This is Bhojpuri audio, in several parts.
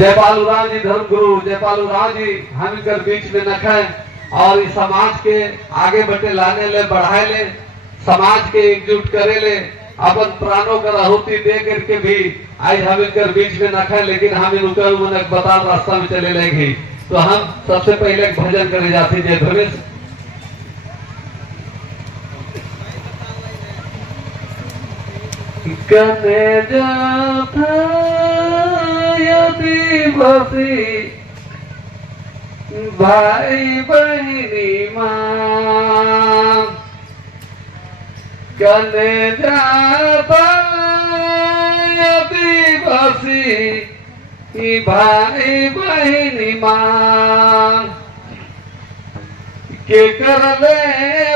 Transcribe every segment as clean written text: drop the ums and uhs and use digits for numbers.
जयपाल उराव जी धर्मगुरु जयपाल उराव जी हम इनकर बीच में नखे और इस समाज के आगे बढ़े लाने ले बढ़ाए ले समाज के एकजुट करे ले अपन प्राणों का आहुति दे करके भी आज हम इनकर बीच में नखे, लेकिन हम इनका बता रास्ता में चले लेंगे। तो हम सबसे पहले एक भजन करे जाते जय धनुष कने जाता यदि बसी भाई बहनी मां कने जाता यदि बसी भाई बहनी मां के कर ले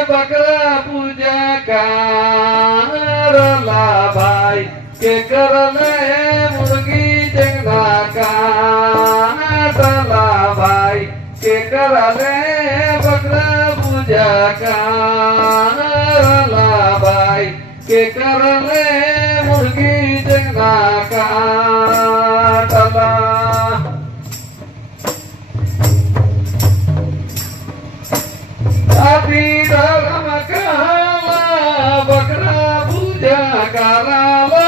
बकरा पूजा करला भाई के कर ले मुर्गी जंगला काटला भाई के कर ले बकरा पूजा करला भाई के कर ले मुर्गी जंगला काटला धर्म कहला बकरा पूजा कराला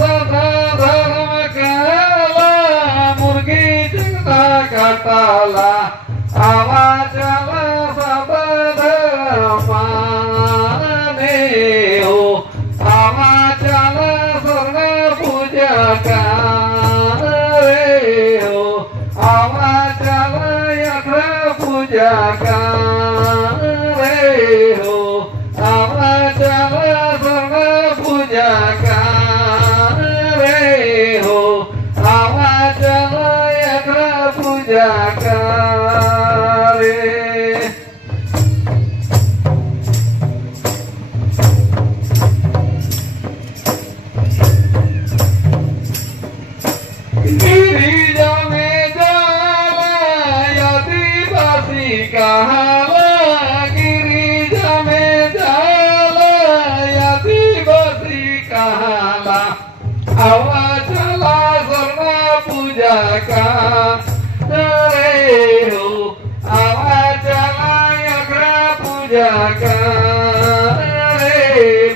सदा धर्म कहला मुर्गी जंगला काटला आवाज सब माने हो आवाज स्वर्ण पूजा करे हो आवाज यज्ञ पूजा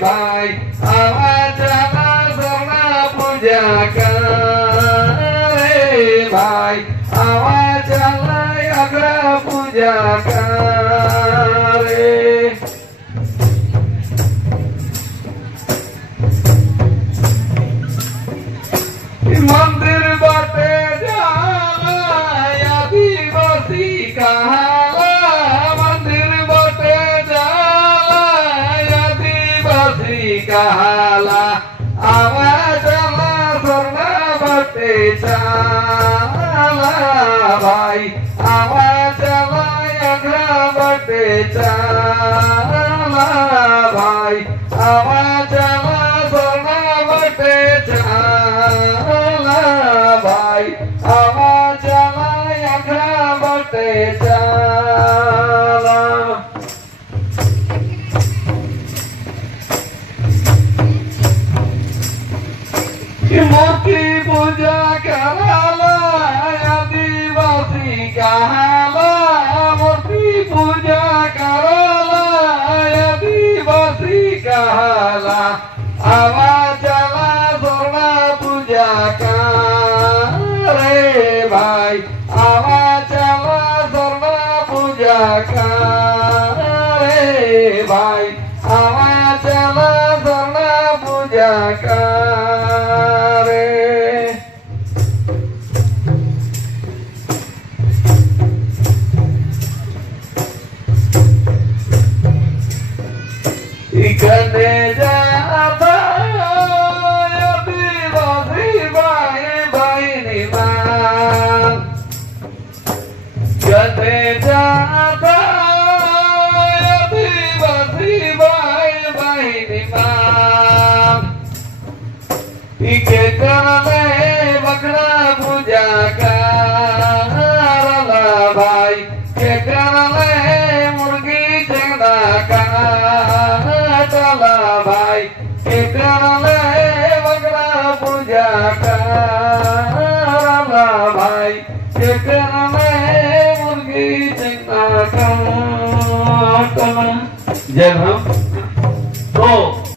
भाई आवाज स्वर्ण पूजा करे भाई आवाज अग्र पूजा करे मंदिर बाटे जाला आदिवासी कहाला मंदिर बाटे जाला आदिवासी कहाला आवाज स्वर्ण बाटे जाला भाई आवाज अग्र बाटे जाला भाई आवाज स्वर्ण बाटे जाला भाई आवाज अग्र बाटे जाला मूर्ति पूजा कराला आदिवासी कहाला मूर्ति पूजा कराला आदिवासी कहाला आवाज स्वर्ण पूजा करे भाई आवाज स्वर्ण पूजा करे भाई आवाज स्वर्ण पूजा करे कने जाता आदिवासी भाई बहनी मां कने जाता आदिवासी भाई बहनी मां के करले बकरा पूजा करला भाई के करले मुर्गी जंगला काटला भाई के करले बकरा पूजा करला भाई के करने मुर्गी चिंता का जब हम तो